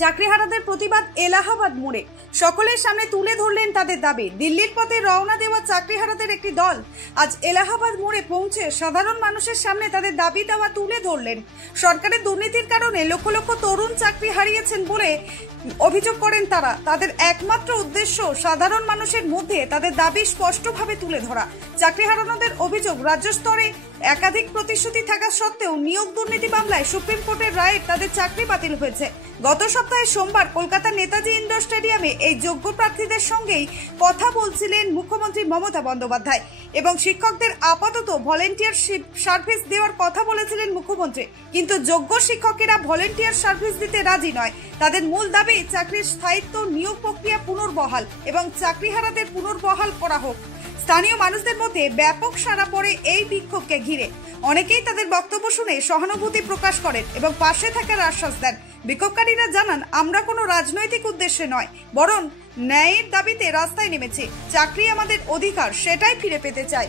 চাকরিহারাদের প্রতিবাদ এলাহাবাদ মোড়ে সকলের সামনে তুলে ধরলেন তাদের দাবি। দিল্লির পথে রওনা দেওয়া চাকরিহারাদের একটি দল আজ এলাহাবাদ মোড়ে পৌঁছে সাধারণ মানুষের সামনে তাদের দাবি দেওয়া তুলে ধরলেন। সরকারের দুর্নীতির কারণে লক্ষ লক্ষ তরুণ চাকরি হারিয়েছেন বলে অভিযোগ করেন তারা। তাদের একমাত্র উদ্দেশ্য সাধারণ মানুষের মধ্যে তাদের দাবি স্পষ্টভাবে তুলে ধরা। চাকরি হারানোদের অভিযোগ, রাজ্য স্তরে একাধিক প্রতিশ্রুতি থাকা সত্ত্বেও নিয়োগ দুর্নীতি মামলায় সুপ্রিম কোর্টের রায়ে তাদের চাকরি বাতিল হয়েছে। গত সপ্তাহে সোমবার কলকাতার নেতাজি ইন্ডোর স্টেডিয়ামে এই যোগ্য প্রার্থীদের সঙ্গেই কথা বলছিলেন মুখ্যমন্ত্রী মমতা বন্দ্যোপাধ্যায় এবং শিক্ষকদের আপাতত ভলেন্টিয়ারশিপ সার্ভিস দেওয়ার কথা বলেছিলেন মুখ্যমন্ত্রী। কিন্তু যোগ্য শিক্ষকেরা ভলেন্টিয়ার সার্ভিস দিতে রাজি নয়। তাদের মূল দাবি চাকরির স্থায়িত্ব, নিয়োগ প্রক্রিয়া পুনর্বহাল এবং চাকরিহারাদের পুনর্বহাল করা হোক। স্থানীয় মানুষদের মধ্যে ব্যাপক সাড়া পড়ে এই বিক্ষোভকে ঘিরে। অনেকেই তাদের বক্তব্য শুনে সহানুভূতি প্রকাশ করেন এবং পাশে থাকার আশ্বাস দেন। বিক্ষোভকারীরা জানান, আমরা কোনো রাজনৈতিক উদ্দেশ্যে নয়, বরং ন্যায়ের দাবিতে রাস্তায় নেমেছি। চাকরি আমাদের অধিকার, সেটাই ফিরে পেতে চাই।